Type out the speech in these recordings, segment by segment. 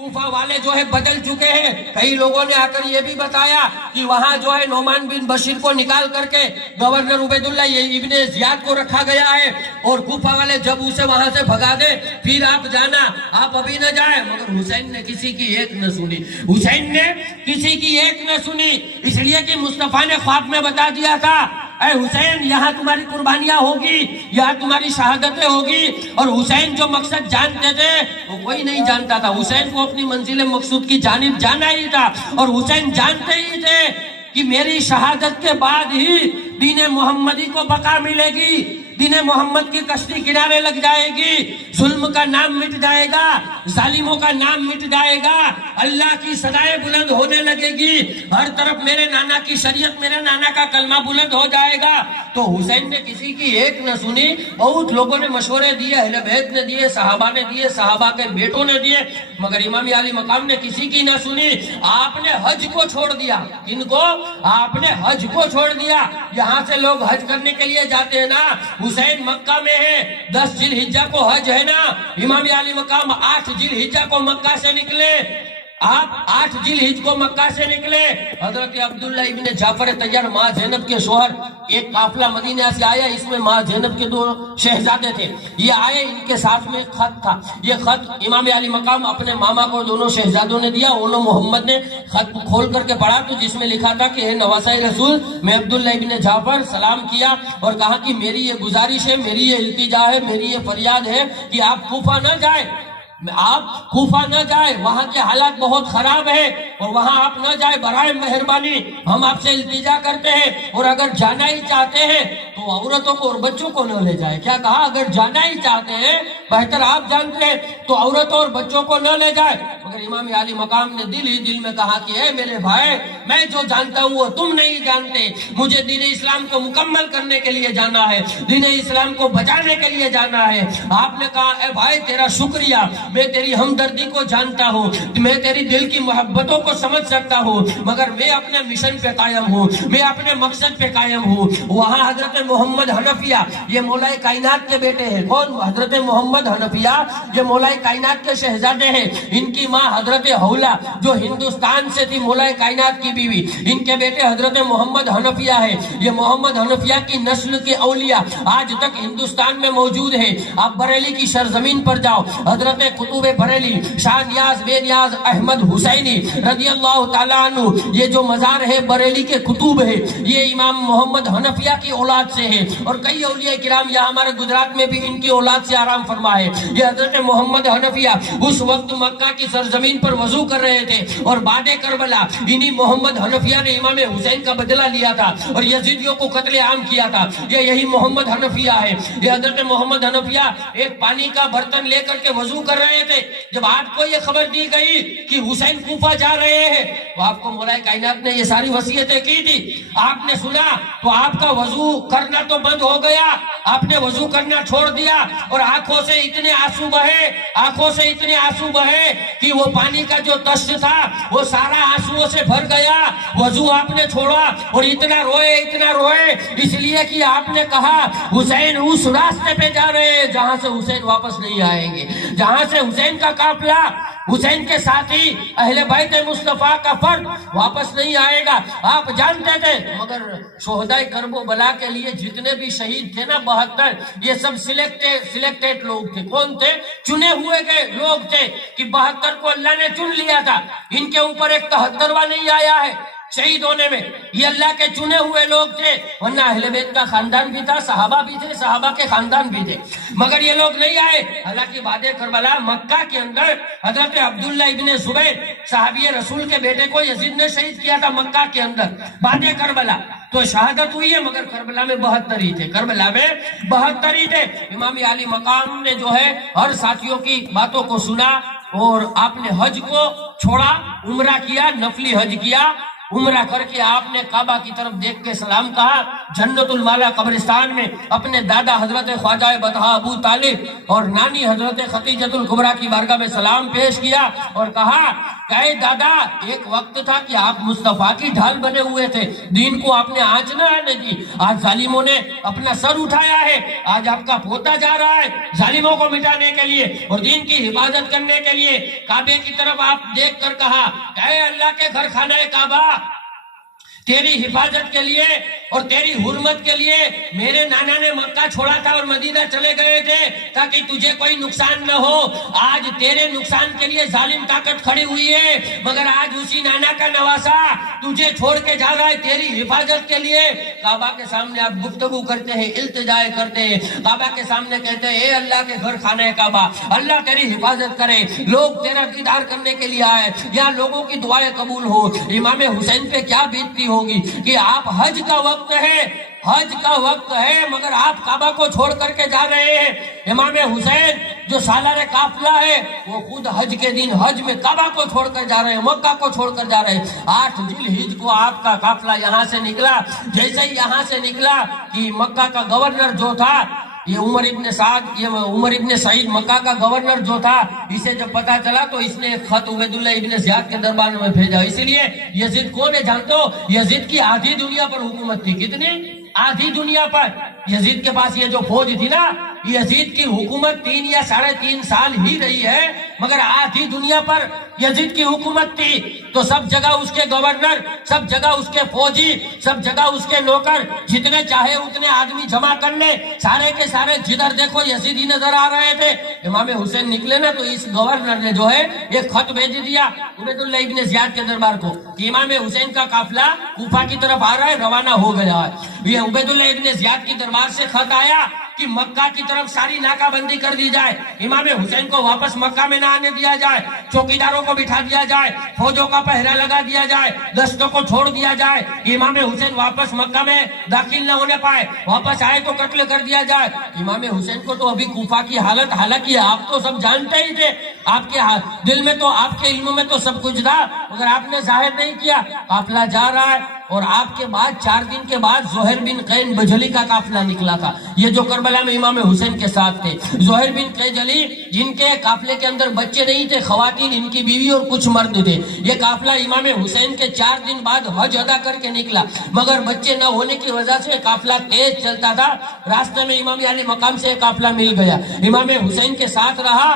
کوفہ والے جو ہے بدل چکے ہیں. کئی لوگوں نے آ کر یہ بھی بتایا کہ وہاں جو ہے نعمان بن بشیر کو نکال کر کے گورنر عبید اللہ ابن زیاد کو رکھا گیا ہے, اور کوفہ والے جب اسے وہاں سے بھگا دے پھر آپ جانا, آپ ابھی نہ جائیں. مگر حسین نے کسی کی ایک نہ سنی, حسین نے کسی کی ایک نہ سنی, اس لیے کہ مصطفیٰ نے خواب میں بتا دیا تھا اے حسین یہاں تمہاری قربانیاں ہوگی, یہاں تمہاری شہادتیں ہوگی. اور حسین جو مقصد جانتے تھے وہ کوئی نہیں جانتا تھا. حسین کو اپنی منزل مقصود کی جانب جانا ہی تھا, اور حسین جانتے ہی تھے کہ میری شہادت کے بعد ہی دین محمدی کو بقا ملے گی, دین محمد کی کشتی کنارے لگ جائے گی, ظلم کا نام مٹ جائے گا, ظالموں کا نام مٹ جائے گا, اللہ کی صدائیں بلند ہونے لگے گی, ہر طرف میرے نانا کی شریعت, میرے نانا کا کلمہ بلند ہو جائے گا. تو حسین نے کسی کی ایک نہ سنی. بہت لوگوں نے مشورے دیے, اہل بیت نے دیے, صحابہ نے دیے, صحابہ کے بیٹوں نے دیے, مگر امام علی مقام نے کسی کی نہ سنی. آپ نے حج کو چھوڑ دیا. ان کو آپ نے حج کو چھوڑ دیا. یہاں سے لوگ حج کرنے کے لیے جاتے ہیں نا, حسین مکہ میں ہے, 10 ذی الحجہ کو حج ہے نا, امام علی مقام 8 ذی الحجہ کو مکہ سے نکلے. آپ 8 ذی الحجہ کو مکہ سے نکلے. حضرت عبداللہ ابن جعفر طیار ماں زینب کے شوہر, ایک قافلہ مدینہ سے آیا, اس میں ماں زینب کے 2 شہزادے تھے. یہ آئے, ان کے ساتھ میں ایک خط تھا. یہ خط امام علی مقام اپنے ماما کو دونوں شہزادوں نے دیا. انہوں محمد نے خط کھول کر کے پڑھا تو جس میں لکھا تھا کہ اے نواسہ رسول, میں عبداللہ ابن جعفر سلام کیا اور کہا کہ میری یہ گزارش ہے, میری یہ التجا ہے, میری یہ فریاد ہے کہ آپ کوفہ نہ جائیں, آپ کوفہ نہ جائیں, وہاں کے حالات بہت خراب ہے, اور وہاں آپ نہ جائیں, برائے مہربانی ہم آپ سے التجا کرتے ہیں. اور اگر جانا ہی چاہتے ہیں تو عورتوں کو اور بچوں کو نہ لے جائیں. کیا کہا؟ اگر جانا ہی چاہتے ہیں, بہتر آپ جانتے ہیں, تو عورتوں اور بچوں کو نہ لے جائیں. مگر امام علی مقام نے دل ہی دل میں کہا کہ اے میرے بھائی, میں جو جانتا ہوں وہ تم نہیں جانتے. مجھے دین اسلام کو مکمل کرنے کے لیے جانا ہے, دین اسلام کو بچانے کے لیے جانا ہے. آپ نے کہا اے بھائی تیرا شکریہ, میں تیری ہمدردی کو جانتا ہوں, میں تیری دل کی محبتوں کو سمجھ سکتا ہوں, مگر میں اپنے مشن پہ قائم ہوں, میں اپنے مقصد پہ قائم ہوں. وہاں حضرت محمد حنفیہ, یہ مولا کائنات کے بیٹے ہیں. کون؟ حضرت محمد حنفیہ, یہ مولا کائنات کے شہزادے ہیں. ان کی ماں حضرت حولہ جو ہندوستان سے تھی, مولا کائنات کی بیوی, ان کے بیٹے حضرت محمد حنفیہ ہے. یہ محمد حنفیہ کی نسل کے اولیاء آج تک ہندوستان میں موجود ہیں. آپ بریلی کی سرزمین پر جاؤ, حضرت قطب بریلی شاہ نیاز بے نیاز احمد حسینی رضی اللہ تعالیٰ عنہ, یہ جو مزار ہے بریلی کے قطب ہے, یہ امام محمد حنفیہ کی اولاد سے ہے. اور کئی اولیاء کرام یہاں ہمارے گجرات میں بھی ان کی اولاد سے آرام فرما ہے. یہ حضرت محمد حنفیہ اس وقت مکہ کی سرزمین پر وضو کر رہے تھے, اور بعد کربلا انہی محمد حنفیہ نے امام حسین کا بدلہ لیا تھا اور یزیدیوں کو قتل عام کیا تھا. یہ یہی محمد حنفیہ ہے. یہ حضرت محمد حنفیہ ایک پانی کا برتن لے کر کے وضو کر رہے تھے. جب آپ کو یہ خبر دی گئی کہ حسین کوفہ جا رہے ہیں, تو آپ کو مولا کائنات نے یہ ساری وصیتیں کی تھی, آپ نے سنا تو آپ کا وضو کرنا تو بند ہو گیا, آپ نے وضو کرنا چھوڑ دیا, اور آنکھوں سے اتنے آنسو بہے, آنکھوں سے اتنے آنسو بہے کہ وہ پانی کا جو تشت تھا وہ سارا آنسوؤں سے بھر گیا. وضو آپ نے چھوڑا اور اتنا روئے اس لیے کہ آپ نے کہا حسین اس راستے پہ جا رہے ہیں جہاں سے حسین واپس نہیں آئیں گے, جہاں سے حسین کا قافلہ, حسین کے ساتھی اہل بیت مصطفیٰ کا فرد واپس نہیں آئے گا. آپ جانتے تھے, مگر شہدائے کرب و بلا کے لیے جتنے بھی شہید تھے نا 72, یہ سب سلیکٹڈ لوگ تھے. کون تھے؟ چنے ہوئے کے لوگ تھے کہ 72 کو اللہ نے چن لیا تھا. ان کے اوپر ایک 73واں نہیں آیا ہے شہید ہونے میں. یہ اللہ کے چنے ہوئے لوگ تھے, ورنہ اہل بیت کا خاندان بھی تھا, صحابہ بھی تھے, صحابہ کے خاندان بھی تھے, مگر یہ لوگ نہیں آئے. حالانکہ بعد کربلا مکہ کے اندر حضرت عبداللہ ابن زبیر صحابی رسول کے بیٹے کو یزید نے شہید کیا تھا مکہ کے اندر بعد کربلا. تو شہادت ہوئی ہے, مگر کربلا میں 72 ہی تھے, کربلا میں 72 ہی تھے. امام علی مقام نے جو ہے ہر ساتھیوں کی باتوں کو سنا, اور آپ نے حج کو چھوڑا, عمرہ کیا, نفلی حج کیا. عمرہ کر کے آپ نے کعبہ کی طرف دیکھ کے سلام کہا. جنت المالا قبرستان میں اپنے دادا حضرت خواجہ بطحہ ابو طالب اور نانی حضرت خدیجۃ الکبریٰ کی بارگاہ میں سلام پیش کیا اور کہا کہے دادا ایک وقت تھا کہ آپ مصطفیٰ کی ڈھال بنے ہوئے تھے، دین کو آپ نے آنچ نہ آنے دی، آج ظالموں نے اپنا سر اٹھایا ہے، آج آپ کا پوتا جا رہا ہے ظالموں کو مٹانے کے لیے اور دین کی حفاظت کرنے کے لیے۔ کعبے کی طرف آپ دیکھ کر کہا کہ اے اللہ کے گھر خانہ کعبہ، تیری حفاظت کے لیے اور تیری حرمت کے لیے میرے نانا نے مکہ چھوڑا تھا اور مدینہ چلے گئے تھے تاکہ تجھے کوئی نقصان نہ ہو۔ آج تیرے نقصان کے لیے ظالم طاقت کھڑی ہوئی ہے، مگر آج اسی نانا کا نواسا تجھے چھوڑ کے جا رہا ہے تیری حفاظت کے لیے۔ کعبہ کے سامنے آپ گفتگو کرتے ہیں، التجا کرتے ہیں، کعبہ کے سامنے کہتے ہیں اے اللہ کے گھر خانہ کعبہ، اللہ تیری حفاظت کرے، لوگ تیرا دیدار کرنے کے لیے آئے، یا لوگوں کی دعائیں قبول ہو۔ امام حسین پہ کیا بیتتی ہوگی کہ آپ حج کا وقت ہے، حج کا وقت ہے، مگر آپ کعبہ کو چھوڑ کر کے جا رہے ہیں۔ امام حسین جو سالار قافلہ ہے وہ خود حج کے دن حج میں کعبہ کو چھوڑ کر جا رہے ہیں، مکہ کو چھوڑ کر جا رہے ہیں۔ 8 ذی الحجہ کو آپ کا قافلہ یہاں سے نکلا، جیسے ہی یہاں سے نکلا کہ مکہ کا گورنر جو تھا یہ عمر ابن سعید مکہ کا گورنر جو تھا، اسے جب پتا چلا تو اس نے ایک خط عبیداللہ ابن زیاد کے دربار میں بھیجا۔ اسی لیے یزید کون ہے جانتے ہو؟ یزید کی آدھی دنیا پر حکومت تھی۔ کتنی؟ آدھی دنیا پر۔ یزید کے پاس یہ جو فوج تھی نا، یزید کی حکومت 3 یا 3.5 سال ہی رہی ہے، مگر آدھی دنیا پر یزید کی حکومت تھی۔ تو سب جگہ اس کے گورنر، سب جگہ اس کے فوجی، سب جگہ اس کے نوکر، جتنے چاہے اتنے آدمی جمع کر لے، سارے کے سارے جدھر دیکھو یزیدی نظر آ رہے تھے۔ امام حسین نکلے نا تو اس گورنر نے جو ہے ایک خط بھیج دیا عبیداللہ ابن زیاد کے دربار کو کہ امام حسین کا قافلہ کوفہ کی طرف آ رہا ہے، روانہ ہو گیا ہے۔ یہ عبیداللہ ابن زیاد کی دربار سے خط آیا کہ مکہ کی طرف ساری ناکہ بندی کر دی جائے، امام حسین کو واپس مکہ میں نہ آنے دیا جائے، چوکیداروں کو بٹھا دیا جائے، فوجوں کا پہرا لگا دیا جائے، دستوں کو چھوڑ دیا جائے، امام حسین واپس مکہ میں داخل نہ ہونے پائے، واپس آئے تو قتل کر دیا جائے۔ امام حسین کو تو ابھی کوفہ کی حالت، حالانکہ آپ تو سب جانتے ہی تھے، آپ کے دل میں تو، آپ کے علم میں تو سب کچھ تھا، مگر آپ نے ظاہر نہیں کیا۔ قافلہ جا رہا ہے اور آپ کے بعد 4 دن کے بعد زہیر بن قین بجلی کا قافلہ نکلا تھا، یہ جو کربلا میں امام حسین کے ساتھ تھے۔ زہیر بن قیجلی جن کے قافلے کے اندر بچے نہیں تھے، خواتین، ان کی بیوی اور کچھ مرد تھے۔ یہ قافلہ امام حسین کے 4 دن بعد حج ادا کر کے نکلا، مگر بچے نہ ہونے کی وجہ سے قافلہ تیز چلتا تھا۔ راستے میں امام علی مقام سے قافلہ مل گیا، امام حسین کے ساتھ رہا،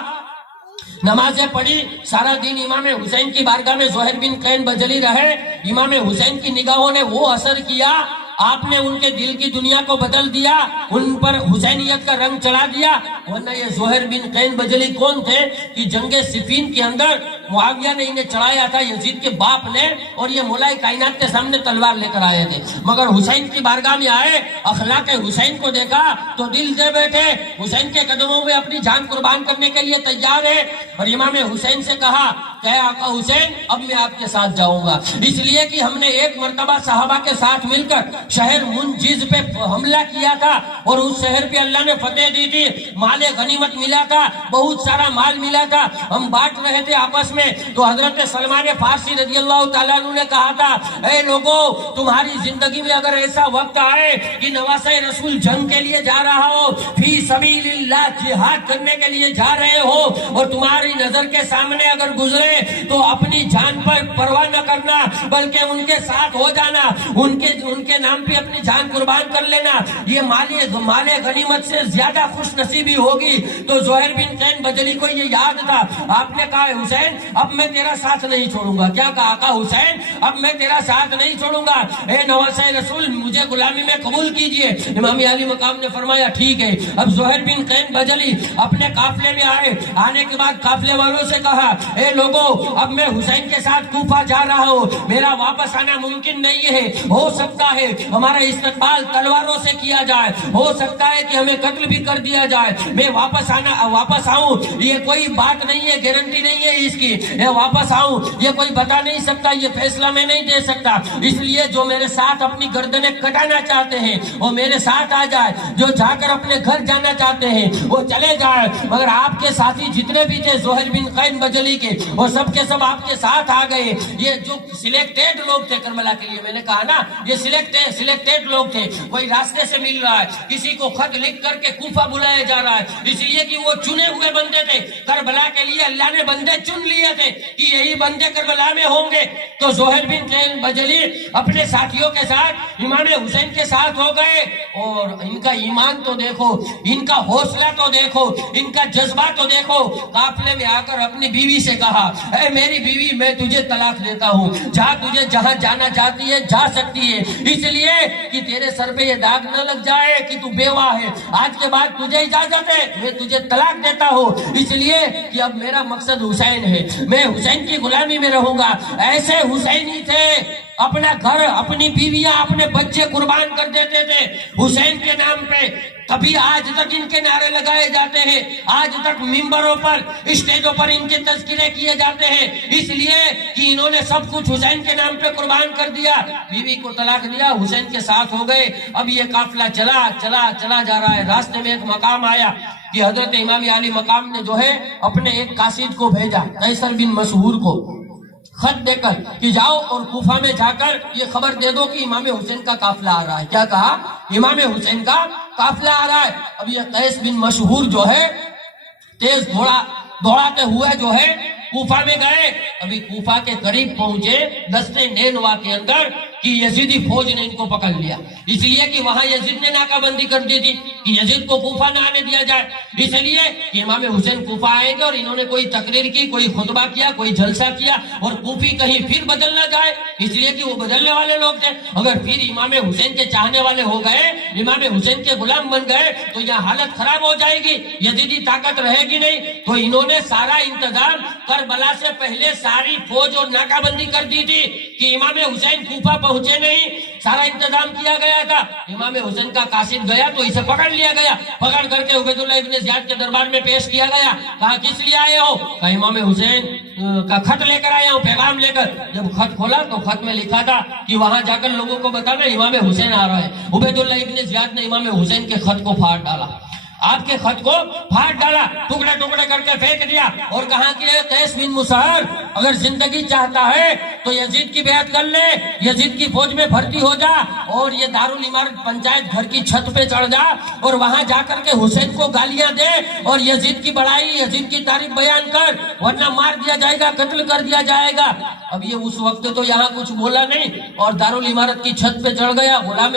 نمازیں پڑھی، سارا دن امام حسین کی بارگاہ میں زہیر بن قین بجلی رہے۔ امام حسین کی نگاہوں نے وہ اثر کیا، آپ نے ان کے دل کی دنیا کو بدل دیا، ان پر حسینیت کا رنگ چڑھا دیا۔ ورنہ یہ زہیر بن قین بجلی کون تھے کہ جنگ صفین کے اندر معاویہ نے انہیں چڑھایا تھا، یزید کے باپ نے، اور یہ مولائے کائنات کے سامنے تلوار لے کر آئے تھے، مگر حسین کی بارگاہ میں آئے، اخلاق حسین کو دیکھا تو دل دے بیٹھے، حسین کے قدموں میں اپنی جان قربان کرنے کے لیے تیار ہے۔ اور امام حسین سے کہا کہ اے آقا حسین، اب میں آپ کے ساتھ جاؤں گا، اس لیے کہ ہم نے ایک مرتبہ صحابہ کے ساتھ مل کر شہر منجز پہ حملہ کیا تھا اور اس شہر پہ اللہ نے فتح دی تھی، مال غنیمت ملا تھا، بہت سارا مال ملا تھا، ہم بانٹ رہے تھے آپس میں۔ تو حضرت سلمان فارسی رضی اللہ تعالیٰ عنہ نے کہا تھا اے لوگو، تمہاری زندگی میں اگر ایسا وقت آئے کہ نواسہ رسول جنگ کے لیے جا رہا ہو، فی سبیل اللہ جہاد کرنے کے لیے جا رہے ہو، اور تمہاری نظر کے سامنے اگر گزرے تو اپنی جان پر پرواہ نہ کرنا، بلکہ ان کے ساتھ ہو جانا، ان کے نام پہ اپنی جان قربان کر لینا، یہ مال غنیمت سے زیادہ خوش نصیبی ہوگی۔ تو زہیر بن قین بجلی کو یہ یاد تھا، آپ نے کہا حسین اب میں تیرا ساتھ نہیں چھوڑوں گا۔ کیا کہا آقا حسین؟ اب میں تیرا ساتھ نہیں چھوڑوں گا، اے نواسہ رسول مجھے غلامی میں قبول کیجئے۔ امام علی مقام نے فرمایا ٹھیک ہے۔ اب زہیر بن قین بجلی اپنے قافلے میں آئے، آنے کے بعد قافلے والوں سے کہا اے لوگو، اب میں حسین کے ساتھ کوفہ جا رہا ہوں، میرا واپس آنا ممکن نہیں ہے، ہو سکتا ہے ہمارا استقبال تلواروں سے کیا جائے، ہو سکتا ہے کہ ہمیں قتل بھی کر دیا جائے، میں واپس آؤں، یہ کوئی بات نہیں ہے، گارنٹی نہیں ہے اس کی، میں واپس آؤں یہ کوئی بتا نہیں سکتا، یہ فیصلہ میں نہیں دے سکتا، اس لیے جو میرے ساتھ اپنی گردنیں کٹانا چاہتے ہیں وہ میرے ساتھ آ جائے، جو جا کر اپنے گھر جانا چاہتے ہیں وہ چلے جائے۔ مگر آپ کے ساتھی جتنے بھی تھے زہیر بن قین بجلی کے، وہ سب کے سب آپ کے ساتھ آ گئے۔ یہ جو سلیکٹڈ لوگ تھے کربلا کے لیے. میں نے کہا نا یہ سلیکٹڈ لوگ تھے. کوئی راستے سے مل رہا ہے, کسی کو خط لکھ کر کے کوفہ بلایا جا رہا ہے, اس لیے کہ وہ چنے ہوئے بندے تھے. کربلا کے لیے اللہ نے بندے چن لیے تھے کہ یہی بندے کربلا میں ہوں گے. تو زہیر بن بجلی اپنے ساتھیوں کے ساتھ امام حسین کے ساتھ ہو گئے. اور ان کا ایمان تو دیکھو, ان کا حوصلہ تو دیکھو, ان کا جذبہ تو دیکھو. قافلے میں آ کر اپنی بیوی سے کہا, اے میری بیوی میں تجھے طلاق دیتا ہوں, تجھے جہاں جانا چاہتی ہے جا سکتی ہے, اس لیے کہ تیرے سر پہ یہ داغ نہ لگ جائے کہ تو بیوہ ہے. آج کے بعد تجھے اجازت ہے, میں تجھے طلاق دیتا ہوں, اس لیے کہ اب میرا مقصد حسین ہے, میں حسین کی غلامی میں رہوں گا. ایسے حسینی تھے, اپنا گھر, اپنی بیویاں, اپنے بچے قربان کر دیتے تھے حسین کے نام پہ. کبھی آج تک ان کے نعرے لگائے جاتے ہیں, آج تک ممبروں پر, اسٹیجوں پر ان کے تذکرے کیے جاتے ہیں, اس لیے کہ انہوں نے سب کچھ حسین کے نام پہ قربان کر دیا. بیوی کو طلاق دیا, حسین کے ساتھ ہو گئے. اب یہ قافلہ چلا جا رہا ہے. راستے میں ایک مقام آیا کہ حضرت امام علی مقام نے جو ہے اپنے ایک قاصد کو بھیجا, قیصر بن مسعور کو, خط دے کر کہ جاؤ اور کوفہ میں جا کر یہ خبر دے دو کہ امام حسین کا قافلہ آ رہا ہے. کیا کہا؟ امام حسین کا قافلہ آ رہا ہے. اب یہ قیس بن مشہور جو ہے تیز دوڑاتے ہوئے جو ہے کوفہ میں گئے. ابھی کوفہ کے قریب پہنچے دستے نینوا کے اندر کہ یزیدی فوج نے ان کو پکڑ لیا, اس لیے کہ وہاں یزید نے ناکہ بندی کر دی تھی کہ یزید کو کوفہ نہ آنے دیا جائے. اس لیے کہ امام حسین کوفہ آئیں گے اور انہوں نے کوئی تقریر کی, کوئی خطبہ کیا, کوئی جلسہ کیا اور کوفی کہیں پھر بدل نہ جائے, اس لیے کہ وہ بدلنے والے لوگ تھے. اگر پھر امام حسین کے چاہنے والے ہو گئے, امام حسین کے غلام بن گئے تو یہاں حالت خراب ہو جائے گی, یزیدی طاقت رہے گی نہیں. تو انہوں نے سارا انتظام کربلا سے پہلے ساری فوج اور ناکہ بندی کر دی تھی کہ امام حسین کوفہ پہنچے نہیں. سارا انتظام کیا گیا تھا. امام حسین کا قاصد گیا تو اسے پکڑ لیا گیا, پکڑ کر کے عبید اللہ ابن زیاد کے دربار میں پیش کیا گیا. کہا کس لیے آئے ہو؟ کہا امام حسین کا خط لے کر آیا ہوں, پیغام لے کر. جب خط کھولا تو خط میں لکھا تھا کہ وہاں جا کر لوگوں کو بتانا امام حسین آ رہا ہے. عبید اللہ ابن زیاد نے امام حسین کے خط کو پھاڑ ڈالا, آپ کے خط کو پھاڑ ڈالا, ٹکڑے ٹکڑے کر کے پھینک دیا اور کہا کہ قیس بن مسعور اگر زندگی چاہتا ہے تو یزید کی بیعت کر لے, یزید کی فوج میں بھرتی ہو جا اور یہ دارالعمارت پنچایت گھر کی چھت پہ چڑھ جا اور وہاں جا کر کے حسین کو گالیاں دے اور یزید کی بڑائی, یزید کی تعریف بیان کر, ورنہ مار دیا جائے گا, قتل کر دیا جائے گا. اب یہ اس وقت تو یہاں کچھ بولا نہیں اور دارالعمارت کی چھت پہ چڑھ گیا. غلام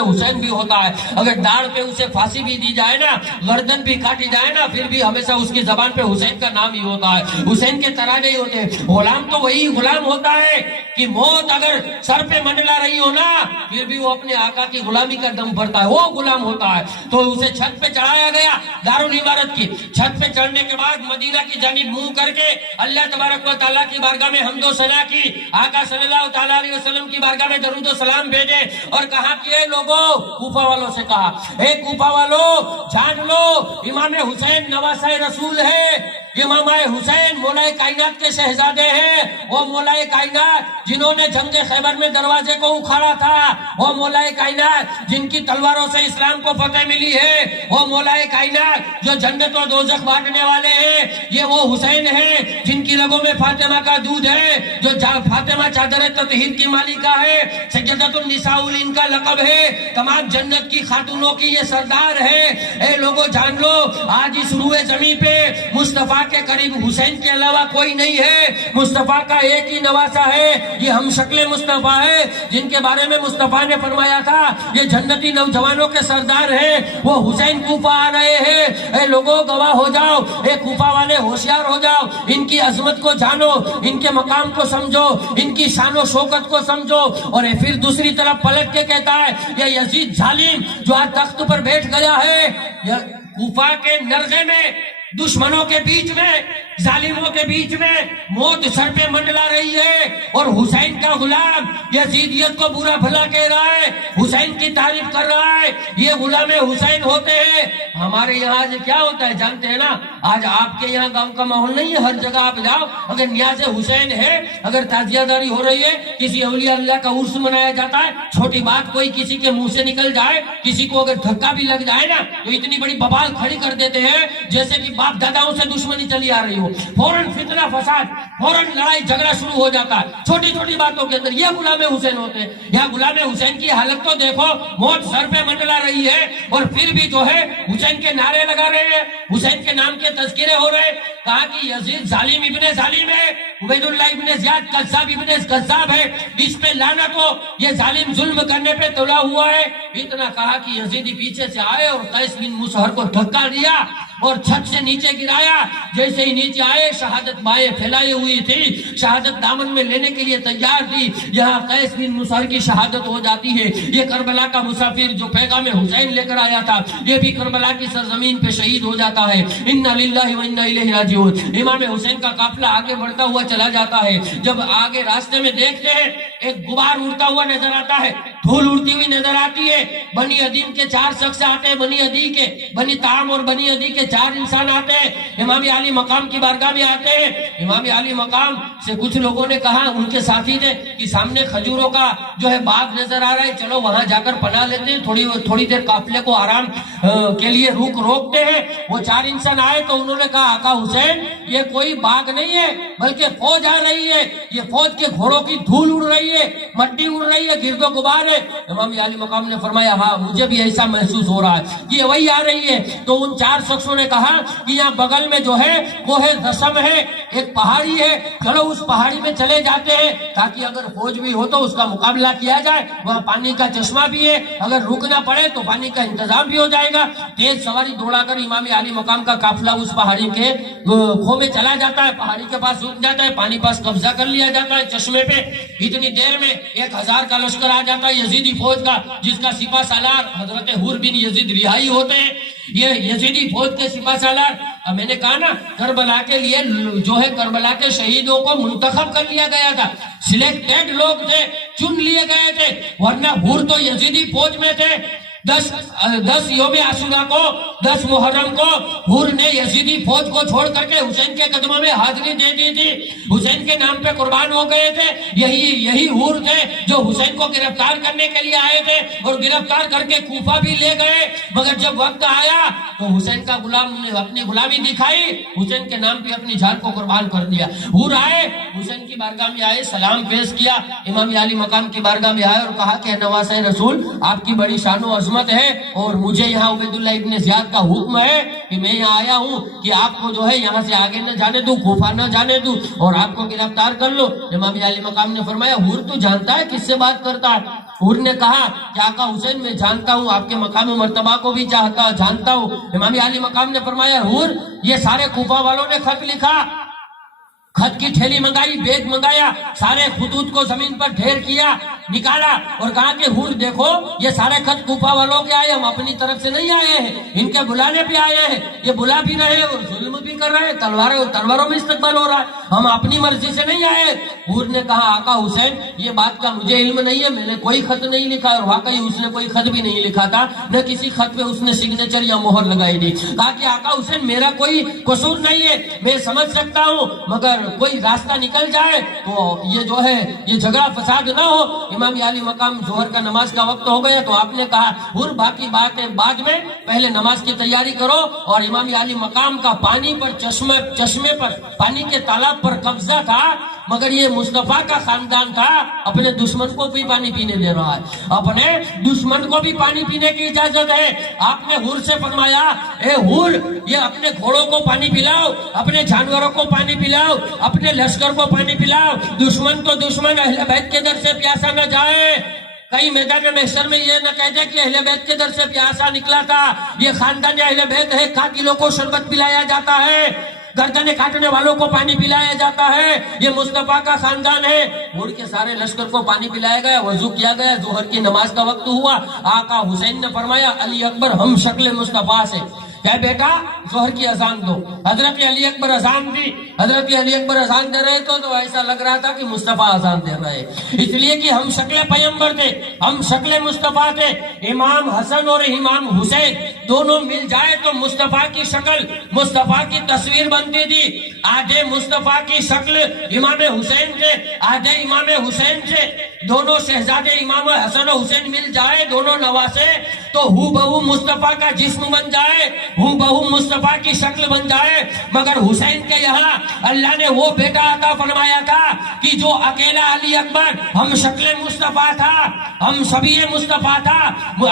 حسین بھی ہوتا ہے, اگر داڑھ پہ اسے پھانسی بھی دی جائے نا, گردن بھی کاٹی جائے نا, پھر بھی ہمیشہ اس کی زبان پہ حسین کا نام ہی ہوتا ہے, حسین کے طرح نہیں ہوتے. غلام تو وہی غلام ہوتا ہے کہ موت اگر سر پہ منڈلا رہی ہو نا, پھر بھی وہ اپنے آقا کی غلامی کا دم بھرتا ہے, وہ غلام ہوتا ہے. تو اسے چھت پہ چڑھایا گیا دارالعمارت کی چھت پہ چڑھنے کے بعد مدینہ کی جانب منہ کر کے اللہ تبارک و تعالیٰ کی بارگاہ میں حمد و ثنا کی, آقا صلی اللہ تعالیٰ علیہ وسلم کی بارگاہ میں درود و سلام بھیجے اور کہا کہ اے لوگوں, کوفہ والوں سے کہا, اے کوفہ والوں جان لو امام حسین نواسہ رسول ہے, امام حسین مولا کائنات کے شہزادے ہیں, وہ مولا کائنات جنہوں نے جنگ خیبر میں دروازے کو اکھاڑا تھا, وہ مولا کائنات جن کی تلواروں سے اسلام کو فتح ملی ہے, وہ مولا کائنات جو جنت و دوزخ بانٹنے والے ہیں, یہ وہ حسین ہیں جن کی رگوں میں فاطمہ کا دودھ ہے, جو فاطمہ چادر تطہیر کی مالکہ ہے, سیدۃ النساء ان کا لقب ہے, تمام جنت کی خاتونوں کی یہ سردار ہے. اے لوگوں جان لو آج اس روئے زمین پہ مصطفیٰ کے قریب حسین کے علاوہ کوئی نہیں ہے, مصطفیٰ کا ایک ہی نواسہ ہے, یہ ہم شکل مصطفیٰ ہے جن کے بارے میں مصطفیٰ نے فرمایا تھا یہ جنتی نوجوانوں کے سردار ہیں, وہ حسین کوفہ آ رہے ہیں. اے لوگوں گواہ ہو جاؤ, اے کوفہ والے ہوشیار ہو جاؤ, ان کی عظمت کو جانو, ان کے مقام کو سمجھو, ان کی شان و شوکت کو سمجھو. اور پھر دوسری طرف پلٹ کے کہتا ہے یہ یزید ظالم جو آج تخت پر بیٹھ گیا ہے, کوفہ کے نرغے میں دشمنوں کے بیچ میں, ظالموں کے بیچ میں موت سر پہ منڈلا رہی ہے اور حسین کا غلام یزیدیت کو برا بھلا کہہ رہا ہے, حسین کی تعریف کر رہا ہے, یہ غلام حسین ہوتے ہیں. ہمارے یہاں کیا ہوتا ہے جانتے ہیں نا, آج آپ کے یہاں گاؤں کا ماحول نہیں ہے، ہر جگہ آپ جاؤ اگر نیاز حسین ہے، اگر تعزیہ داری ہو رہی ہے، کسی اولیاء اللہ کا عرس منایا جاتا ہے، چھوٹی بات کوئی کسی کے منہ سے نکل جائے، کسی کو اگر دھکا بھی لگ جائے نا تو اتنی بڑی ببال کھڑی کر دیتے ہیں جیسے کہ باپ داداؤں سے دشمنی چلی آ رہی ہو، فوراً فتنہ فساد، فوراً لڑائی جھگڑا شروع ہو جاتا ہے چھوٹی چھوٹی باتوں کے اندر۔ یہ غلام حسین ہوتے ہیں۔ یا غلام حسین کی حالت تو دیکھو، موت سر پہ منڈلا رہی ہے اور پھر بھی جو ہے حسین کے نعرے لگا رہے ہیں، حسین کے نام کے تذکرے ہو رہے ہیں۔ کہا کہ یزید ظالم ابن ظالم ہے، عبید اللہ ابن زیاد قذاب ابن قذاب ہے، اس پہ لعنت ہو، یہ ظالم ظلم کرنے پہ تلا ہوا ہے۔ اتنا کہا کہ یزیدی پیچھے سے آئے اور قیس بن مصہر کو دھکا دیا اور چھت سے نیچے گرایا۔ جیسے ہی نیچے آئے، شہادت بائیں پھیلائی ہوئی تھی، شہادت دامن میں لینے کے لیے تیار تھی، یہاں قیس بن مصہر کی شہادت ہو جاتی ہے۔ یہ کربلا کا مسافر جو پیغام حسین لے کر آیا تھا، یہ بھی کربلا کی سرزمین پہ شہید ہو جاتا ہے۔ انا للہ و انا الیہ راجعون۔ امام حسین کا قافلہ آگے بڑھتا ہوا چلا جاتا ہے۔ جب آگے راستے میں دیکھتے ہیں ایک غبار اڑتا ہوا نظر آتا ہے، دھول اڑتی ہوئی نظر آتی ہے۔ بنی عدیم کے 4 شخص آتے ہیں، بنی عدی کے، بنی تام اور بنی عدی کے 4 انسان آتے ہیں، امام علی مقام کی بارگاہ میں آتے ہیں۔ امام علی مقام سے کچھ لوگوں نے کہا، ان کے ساتھی تھے، کہ سامنے کھجوروں کا جو ہے باغ نظر آ رہا ہے، چلو وہاں جا کر پناہ لیتے ہیں، تھوڑی دیر قافلے کو آرام کے لیے روکتے ہیں۔ وہ 4 انسان آئے تو انہوں نے کہا، آقا حسین یہ کوئی باغ نہیں ہے بلکہ فوج آ رہی ہے، یہ فوج کے گھوڑوں کی دھول اڑ رہی ہے، مٹی اڑ رہی ہے، گرد و غبار ہے۔ امام علی مقام نے فرمایا، ہاں مجھے بھی ایسا محسوس ہو رہا ہے کہ وہی آ رہی ہے۔ تو ان 4 شخصوں نے کہا کہ یہاں بغل میں جو ہے وہ ہے دسم ہے، ایک پہاڑی ہے، چلو اس پہاڑی میں چلے جاتے ہیں تاکہ اگر فوج بھی ہو تو اس کا مقابلہ کیا جائے، وہاں پانی کا چشمہ بھی ہے، اگر رکنا پڑے تو پانی کا انتظام بھی ہو جائے گا۔ تیز سواری دوڑا کر امام علی مقام کا قافلہ اس پہاڑی کے کھو میں چلا جاتا ہے، پہاڑی کے پاس رک جاتا ہے، پانی پاس قبضہ کر لیا جاتا ہے چشمے پہ۔ اتنی دیر میں 1000 کا لشکر آ جاتا ہے یزیدی فوج کا، جس کا سپہ سالار حضرت حور بن یزید رہائی ہوتے ہیں۔ یہ یزیدی فوج کے سپہ سالار، میں نے کہا نا کربلا کے لیے جو ہے کربلا کے شہیدوں کو منتخب کر لیا گیا تھا، سلیکٹڈ لوگ تھے، چن لیے گئے تھے، ورنہ حور تو یزیدی فوج میں تھے۔ 10 یوم عاشورہ کو، 10 محرم کو حور نے یزیدی فوج کو چھوڑ کر کے حسین کے قدموں میں حاضری دے دی تھی، حسین کے نام پہ قربان ہو گئے تھے۔ یہی حور تھے جو حسین کو گرفتار کرنے کے لیے آئے تھے اور گرفتار کر کے کوفہ بھی لے گئے، مگر جب وقت آیا تو حسین کا غلام نے اپنی غلامی دکھائی، حسین کے نام پہ اپنی جان کو قربان کر دیا۔ حور آئے، حسین کی بارگاہ میں آئے، سلام پیش کیا، امام علی مقام کی بارگاہ میں آئے اور کہا کہ نواسہ رسول آپ کی بڑی شان و عظمت ہے اور مجھے یہاں عبید اللہ ابن زیاد کا حکم ہے کہ میں یہاں آیا ہوں کہ آپ کو جو ہے یہاں سے آگے نہ جانے دوں، کوفہ نہ جانے دوں اور آپ کو گرفتار کر لو۔ امام علی مقام نے فرمایا، حور تو جانتا ہے کس سے بات کرتا ہے؟ حور نے کہا کہ آقا حسین میں جانتا ہوں، آپ کے مقام مرتبہ کو بھی جانتا ہوں۔ امام علی مقام نے فرمایا، حور یہ سارے کوفہ والوں نے خط لکھا، خط کی تھیلی منگائی، بیگ منگایا، سارے خطوط کو زمین پر ڈھیر کیا، نکالا اور کہا کہ حور دیکھو یہ سارے خط کوفہ والوں کے آئے، ہم اپنی طرف سے نہیں آئے ہیں، ان کے بلانے پہ آئے ہیں، یہ بلا بھی رہے اور ظلم بھی کر رہے ہیں، تلواروں میں استقبال ہو رہا ہے، ہم اپنی مرضی سے نہیں آئے۔ حور نے کہا، آقا حسین یہ بات کا مجھے علم نہیں ہے، میں نے کوئی خط نہیں لکھا، اور واقعی اس نے کوئی خط بھی نہیں لکھا تھا، نہ کسی خط پہ اس نے سگنیچر یا مہر لگائی تھی۔ کہا کہ آقا حسین میرا کوئی قصور نہیں ہے، میں سمجھ سکتا ہوں، مگر کوئی راستہ نکل جائے تو یہ جو ہے یہ جھگڑا فساد نہ ہو۔ امام علی مقام ظہر کا نماز کا وقت ہو گیا تو آپ نے کہا، حور باقی باتیں بعد میں، پہلے نماز کی تیاری کرو۔ اور امام علی مقام کا پانی پر چشمے پر، پانی کے تالاب پر قبضہ تھا، مگر یہ مصطفیٰ کا خاندان تھا، اپنے دشمن کو بھی پانی پینے دے رہا ہے، اپنے دشمن کو بھی پانی پینے کی اجازت ہے۔ آپ نے حور سے فرمایا، اے حور یہ اپنے گھوڑوں کو پانی پلاؤ، اپنے جانوروں کو پانی پلاؤ، اپنے لشکر کو پانی پلاؤ، دشمن تو دشمن اہل بیت کے در سے پیاسا نہ جائے۔ کئی میدان محشر میں یہ نہ کہتے کہ اہل بیت کے در سے پیاسا نکلا تھا، یہ خاندان اہل بیت ہے، قاتلوں کو شربت پلایا جاتا ہے، گردنیں کاٹنے والوں کو پانی پلایا جاتا ہے، یہ مصطفیٰ کا خاندان ہے۔ حور کے سارے لشکر کو پانی پلایا گیا، وضو کیا گیا، ظہر کی نماز کا وقت ہوا۔ آقا حسین نے فرمایا، علی اکبر ہم شکل مصطفیٰ سے کہ بیٹا ظہر کی اذان دو. حضرت علی اکبر اذان دی. حضرت علی اکبر اذان دے رہے تو ایسا لگ رہا تھا کہ مصطفیٰ اذان دے رہے, اس لیے کہ ہم شکل پیغمبر تھے, ہم شکل مصطفیٰ تھے. امام حسن اور امام حسین دونوں مل جائے تو مصطفیٰ کی شکل, مصطفیٰ کی تصویر بنتی تھی. آدھے مصطفیٰ کی شکل امام حسین سے, آدھے امام حسین سے. دونوں شہزادے امام حسن و حسین مل جائے, دونوں نواسے, تو ہو بہو مصطفیٰ کا جسم بن جائے, ہو بہو مصطفیٰ کی شکل بن جائے. مگر حسین کے یہاں اللہ نے وہ بیٹا عطا فرمایا تھا کہ جو اکیلا علی اکبر, ہم شکل مصطفیٰ تھا, ہم شبیہ مصطفیٰ تھا.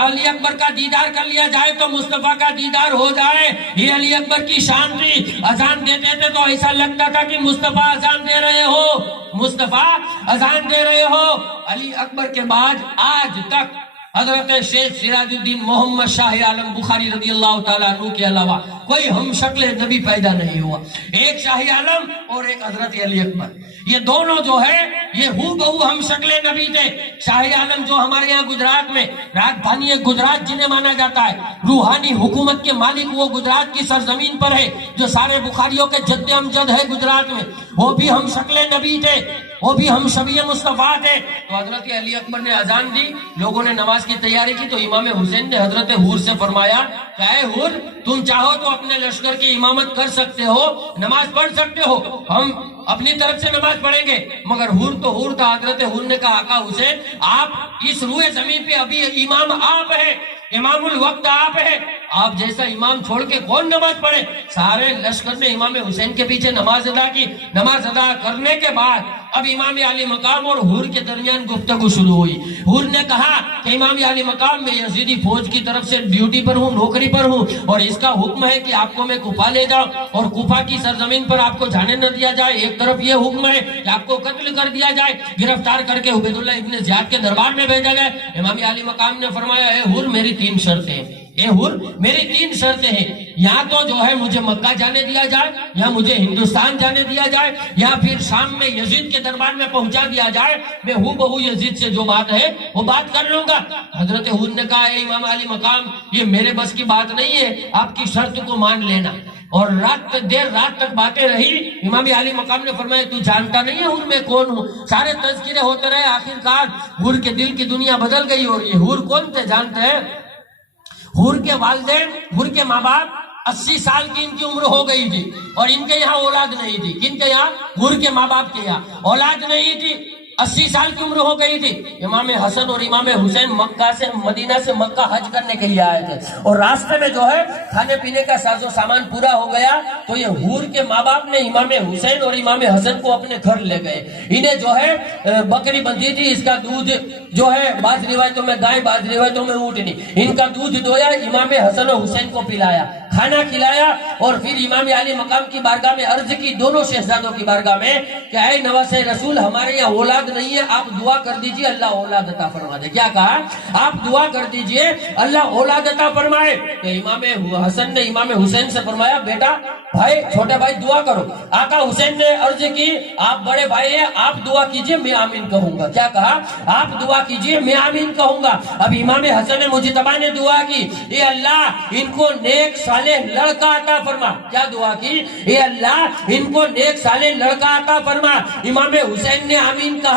علی اکبر کا دیدار کر لیا جائے تو مصطفیٰ کا دیدار ہو جائے. یہ علی اکبر کی شان تھی. اذان دیتے تھے تو ایسا لگتا تھا کہ مصطفیٰ اذان دے رہے ہو, مصطفیٰ اذان دے رہے ہو. علی اکبر کے بعد آج تک حضرت شیخ سراج الدین محمد شاہ عالم بخاری رضی اللہ تعالیٰ عنہ کے علاوہ کوئی ہم شکل نبی پیدا نہیں ہوا. ایک شاہ عالم اور ایک حضرت علی اکبر, یہ دونوں جو ہے یہ ہو بہو ہم شکل نبی تھے. شاہ عالم جو ہمارے یہاں گجرات میں راجدھانی گجرات جنہیں مانا جاتا ہے, روحانی حکومت کے مالک وہ گجرات کی سرزمین پر ہے, جو سارے بخاریوں کے جد امجد ہے گجرات میں, وہ بھی ہم شکل نبی تھے, وہ بھی ہم شبیہ مصطفیٰ تھے. تو حضرت علی اکبر نے اذان دی, لوگوں نے نماز کی تیاری کی, تو امام حسین نے حضرت حور سے فرمایا کہ اے حور, تم چاہو تو اپنے لشکر کی امامت کر سکتے ہو, نماز پڑھ سکتے ہو, ہم اپنی طرف سے نماز پڑھیں گے. مگر حور تو حور تھا. حضرت حور نے کہا آقا حسین, آپ اس روئے زمین پہ ابھی امام آپ ہے, امام الوقت آپ ہے, آپ جیسا امام چھوڑ کے کون نماز پڑھے. سارے لشکر نے امام حسین کے پیچھے نماز ادا کی. نماز ادا کرنے کے بعد اب امام علی مقام اور حور کے درمیان گفتگو شروع ہوئی. حور نے کہا کہ امام علی مقام, میں یزیدی فوج کی طرف سے ڈیوٹی پر ہوں, نوکری پر ہوں, اور اس کا حکم ہے کہ آپ کو میں کوفہ لے جاؤں اور کوفہ کی سرزمین پر آپ کو جانے نہ دیا جائے. ایک طرف یہ حکم ہے کہ آپ کو قتل کر دیا جائے, گرفتار کر کے عبید اللہ ابن زیاد کے دربار میں بھیجا گیا. امام علی مقام نے فرمایا اے حور میری 3 شرطیں, اے حور میری 3 شرطیں ہیں. یا تو جو ہے مجھے مکہ جانے دیا جائے, یا مجھے ہندوستان جانے دیا جائے, یا پھر شام میں یزید کے دربار میں پہنچا دیا جائے. میں ہوں بہو یزید سے جو بات ہے وہ بات کر لوں گا. حضرت حور نے کہا اے امام علی مقام, یہ میرے بس کی بات نہیں ہے, آپ کی شرط کو مان لینا. اور دیر رات تک باتیں رہی. امام علی مقام نے فرمایا تو جانتا نہیں ہے حور میں کون ہوں. سارے تذکرے ہوتے رہے, آخرکار حور کے دل کی دنیا بدل گئی. اور یہ حور کون تھے جانتے ہیں؟ حور کے والدین, حور کے ماں باپ 80 سال کی ان کی عمر ہو گئی تھی, اور ان کے یہاں اولاد نہیں تھی. کن کے یہاں؟ حور کے ماں باپ کے یہاں اولاد نہیں تھی. 80 سال کی عمر ہو گئی تھی. امام حسن اور امام حسین مکہ سے, مدینہ سے مکہ حج کرنے کے لیے آئے تھے, اور راستے میں جو ہے کھانے پینے کا ساز و سامان پورا ہو گیا. تو یہ حور کے ماں باپ نے امام حسین اور امام حسن کو اپنے گھر لے گئے. انہیں جو ہے بکری بندھی تھی, اس کا دودھ جو ہے بعض روایتوں میں گائے, بعض روایتوں میں اونٹنی, ان کا دودھ دویا, امام حسن و حسین کو پلایا, کھانا کھلایا, اور پھر امام علی مقام کی بارگاہ میں عرض کی, دونوں شہزادوں کی بارگاہ میں, کہ اے نواسے رسول, ہمارے یہاں اولاد نہیں ہے, آپ دعا کر دیجئے اللہ اولاد عطا فرما دے. کیا کہا؟ آپ دعا کر دیجئے اللہ اولاد عطا فرمائے. تو امام حسن نے امام حسین سے فرمایا بیٹا, بھائی, چھوٹے بھائی دعا کرو. آقا حسین نے عرض کی آپ بڑے بھائی ہیں, آپ دعا کیجئے میں آمین کہوں گا. کیا کہا؟ آپ دعا کیجئے میں آمین کہوں گا. اب امام حسن مجتبی نے دعا کی, اے اللہ ان کو نیک صالح لڑکا عطا فرما. کیا دعا کی؟ اے اللہ ان کو نیک صالح لڑکا عطا فرما. امام حسین نے آمین کہا.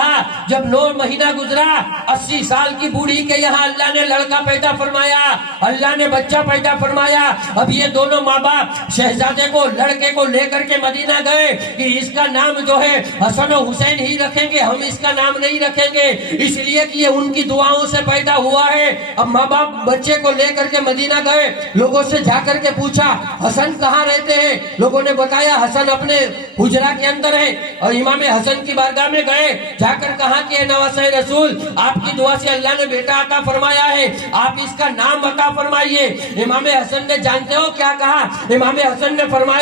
جب 9 مہینہ گزرا, 80 سال کی بوڑھی کے یہاں اللہ نے لڑکا پیدا فرمایا, اللہ نے بچہ پیدا فرمایا. اب یہ دونوں ماں باپ شہزادے کو, لڑکے کو لے کر کے مدینہ گئے کہ اس کا نام جو ہے حسن و حسین ہی رکھیں گے, ہم اس کا نام نہیں رکھیں گے, اس لیے کہ یہ ان کی دعاؤں سے پیدا ہوا ہے. اب ماں باپ بچے کو لے کر کے مدینہ گئے, لوگوں سے جا کر کے پوچھا حسن کہاں رہتے ہیں. لوگوں نے بتایا حسن اپنے حجرہ کے اندر ہے. اور امام حسن کی بارگاہ میں گئے, جا کر کہا کہ نواسے رسول, آپ کی دعا سے اللہ نے بیٹا عطا فرمایا ہے, آپ اس کا نام عطا فرمائیے. امام حسن نے جانتے ہو کیا کہا؟ امام حسن نے فرمایا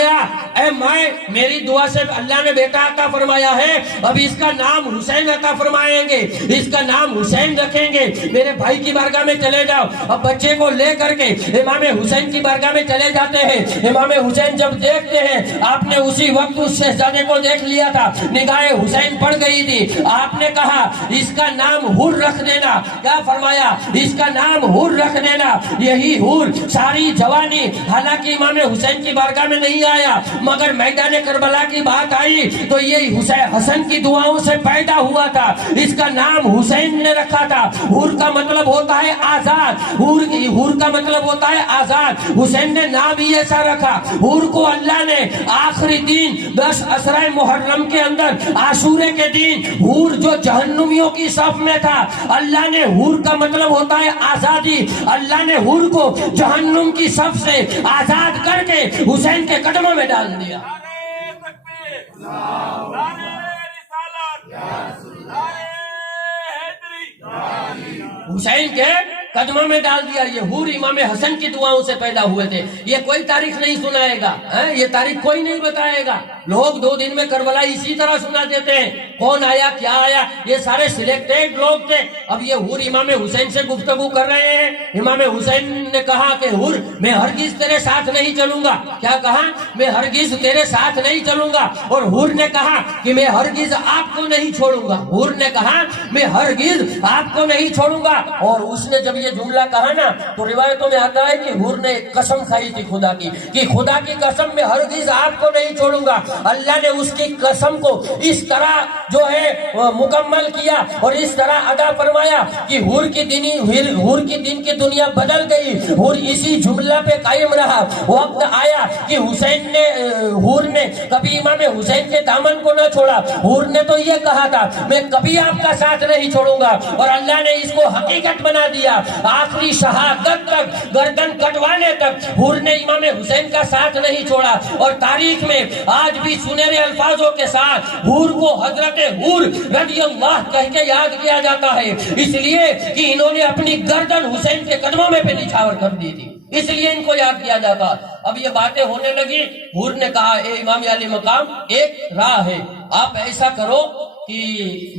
اے مائے, میری دعا سے اللہ نے بیٹا عطا فرمایا ہے, اب اس کا نام حسین عطا فرمائیں گے, اس کا نام حسین رکھیں گے. میرے بھائی کی بارگاہ میں چلے جاؤ. اب بچے کو لے کر کے امام حسین کی بارگاہ میں چلے چلے جاتے ہیں۔ امام حسین جب دیکھتے ہیں آپ نے اسی وقت اس شہزادے کو دیکھ لیا تھا، نگاہ حسین پڑ گئی تھی، آپ نے کہا اس کا نام حور رکھ دینا۔ کیا فرمایا؟ اس کا نام حور رکھ دینا۔ یہی حور ساری جوانی، حالانکہ امام حسین کی بارگاہ میں نہیں آیا، مگر میدان کربلا کی بات آئی تو یہ حسن کی دعاؤں سے پیدا ہوا تھا، اس کا نام حسین نے رکھا تھا۔ حور کا مطلب ہوتا ہے آزاد، حور کا مطلب ہوتا ہے آزاد، حسین نے نام ہی ایسا رکھا۔ حور کو اللہ نے آخری دن 10 عشرہ محرم کے اندر عاشورے کے دن، حور جو جہنمیوں کی صف میں تھا، اللہ نے حور کا مطلب ہوتا ہے آزادی، اللہ نے حور کو جہنم کی صف سے آزاد کر کے حسین کے قدموں میں ڈال دیا۔ حسین کے قدموں میں ڈال دیا۔ یہ حور امام حسن کی دعاؤں سے پیدا ہوئے تھے۔ یہ کوئی تاریخ نہیں سنائے گا، یہ تاریخ کوئی نہیں بتائے گا۔ لوگ 2 دن میں کربلا اسی طرح سنا دیتے ہیں، کون آیا کیا آیا، یہ سارے سلیکٹڈ لوگ تھے۔ اب یہ حور امام حسین سے گفتگو کر رہے ہیں۔ امام حسین نے کہا کہ حور میں ہرگز تیرے ساتھ نہیں چلوں گا۔ کیا کہا؟ میں ہرگز تیرے ساتھ نہیں چلوں گا۔ اور حور نے کہا کہ میں ہرگز آپ کو نہیں چھوڑوں گا۔ حور نے کہا میں ہرگز آپ کو نہیں چھوڑوں گا۔ اور اس نے جب یہ جملہ کہا نا تو روایتوں میں آتا ہے کہ حور نے قسم کھائی تھی خدا کی کہ خدا کی قسم میں ہرگز آپ کو نہیں چھوڑوں گا۔ اللہ نے اس کی قسم کو اس طرح جو ہے مکمل کیا اور اس طرح ادا فرمایا کہ حور کی دین کی دنیا بدل گئی۔ حور اسی جملہ پہ قائم رہا۔ وقت آیا کہ حور نے کبھی امام حسین کے دامن کو نہ چھوڑا۔ حور نے تو یہ کہا تھا میں کبھی آپ کا ساتھ نہیں چھوڑوں گا، اور اللہ نے اس کو حقیقت بنا دیا۔ آخری شہادت تک، گردن کٹوانے تک حور نے امام حسین کا ساتھ نہیں چھوڑا۔ اور تاریخ میں آج بھی سنہرے الفاظوں کے ساتھ حور کو حضرت حور رضی اللہ کہہ کے یاد کیا جاتا ہے، اس لیے کہ انہوں نے اپنی گردن حسین کے قدموں میں پہ نچھاور کر دی تھی، اس لیے ان کو یاد کیا جاتا۔ اب یہ باتیں ہونے لگی، حور نے کہا اے امام علی مقام، ایک راہ ہے، آپ ایسا کرو کہ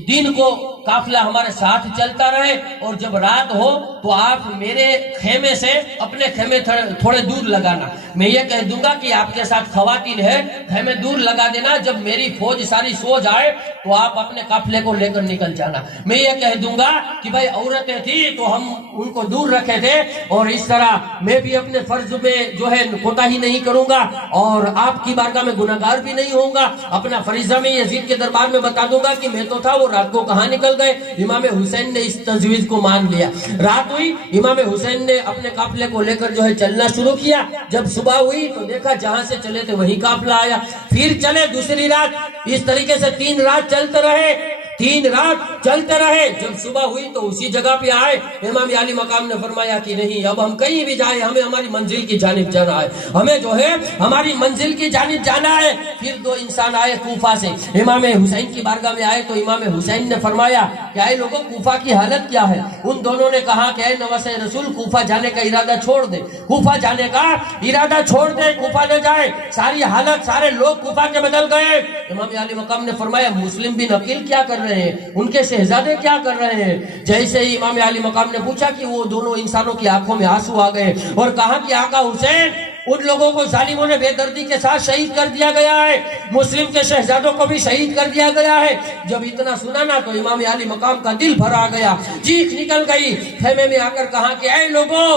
دن کو قافلہ ہمارے ساتھ چلتا رہے، اور جب رات ہو تو آپ میرے خیمے سے اپنے خیمے تھوڑے دور لگانا۔ میں یہ کہہ دوں گا کہ آپ کے ساتھ خواتین ہے، خیمے دور لگا دینا، جب میری فوج ساری سو جائے تو آپ اپنے قافلے کو لے کر نکل جانا۔ میں یہ کہہ دوں گا کہ بھائی عورتیں تھی تو ہم ان کو دور رکھے تھے، اور اس طرح میں بھی اپنے فرض میں جو ہے کوتاہی نہیں کروں گا، اور آپ کی بارگاہ میں گناہگار بھی نہیں ہوں گا۔ اپنا فریضہ میں یزید کے دربار میں بتا دوں گا کہ میں تو تھا، وہ رات کو کہاں نکل گئے۔ امام حسین نے اس تجویز کو مان لیا۔ رات ہوئی، امام حسین نے اپنے قافلے کو لے کر جو ہے چلنا شروع کیا۔ جب صبح ہوئی تو دیکھا جہاں سے چلے تھے وہیں قافلہ آیا، پھر چلے دوسری رات، اس طریقے سے 3 رات چلتے رہے، 3 رات چلتے رہے۔ جب صبح ہوئی تو اسی جگہ پہ آئے۔ امام علی مقام نے فرمایا کہ نہیں، اب ہم کہیں بھی جائیں ہمیں ہماری منزل کی جانب جانا ہے، ہمیں جو ہے ہماری منزل کی جانب جانا ہے۔ پھر 2 انسان آئے کوفہ سے، امام حسین کی بارگاہ میں آئے تو امام حسین نے فرمایا کہ اے لوگوں، کوفہ کی حالت کیا ہے؟ ان دونوں نے کہا کہ اے نواسہ رسول، کوفہ جانے کا ارادہ چھوڑ دے، کوفہ جانے کا ارادہ چھوڑ دے، کوفہ نہ جائے۔ ساری حالت، سارے لوگ کوفہ کے بدل گئے۔ امام علی مقام نے فرمایا مسلم بن عقیل کیا کر رہے ہیں، ان کے شہزادے کیا کر رہے ہیں؟ جیسے ہی امام علی مقام نے پوچھا کہ وہ دونوں انسانوں کی آنکھوں میں آنسو آ گئے، اور کہا کہ آقا حسین، ان لوگوں کو ظالموں نے بے دردی کے ساتھ شہید کر دیا گیا ہے، مسلم کے شہزادوں کو بھی شہید کر دیا گیا ہے۔ جب اتنا سنا نا تو امام علی مقام کا دل بھر آ گیا، چیخ نکل گئی۔ خیمے میں آ کر کہا کہ اے لوگوں،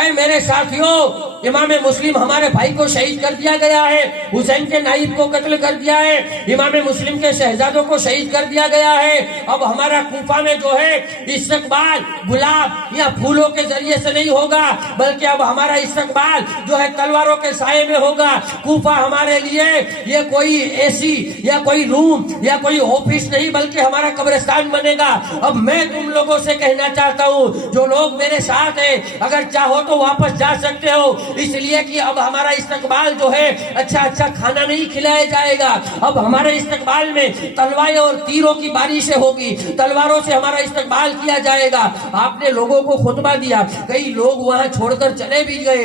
اے میرے ساتھیوں، امام مسلم ہمارے بھائی کو شہید کر دیا گیا ہے، حسین کے نائب کو قتل کر دیا ہے، امام مسلم کے شہزادوں کو شہید کر دیا گیا ہے۔ اب ہمارا کوفہ میں جو ہے استقبال گلاب یا پھولوں کے ذریعے سے نہیں ہوگا، بلکہ اب ہمارا استقبال جو ہے تلواروں کے سائے میں ہوگا۔ کوفہ ہمارے لیے یہ کوئی اے سی یا کوئی روم یا کوئی آفس نہیں، بلکہ ہمارا قبرستان بنے گا۔ اب میں تم لوگوں سے کہنا چاہتا ہوں، جو لوگ میرے ساتھ ہیں، اگر چاہو تو واپس جا سکتے ہو، اس لیے کہ اب ہمارا استقبال جو ہے اچھا کھانا نہیں کھلایا جائے گا، اب ہمارے استقبال میں تلواریں اور تیروں کی بارشیں ہوگی، تلواروں سے ہمارا استقبال کیا جائے گا۔ آپ نے لوگوں کو خطبہ دیا، کئی لوگ وہاں چھوڑ کر چلے بھی گئے،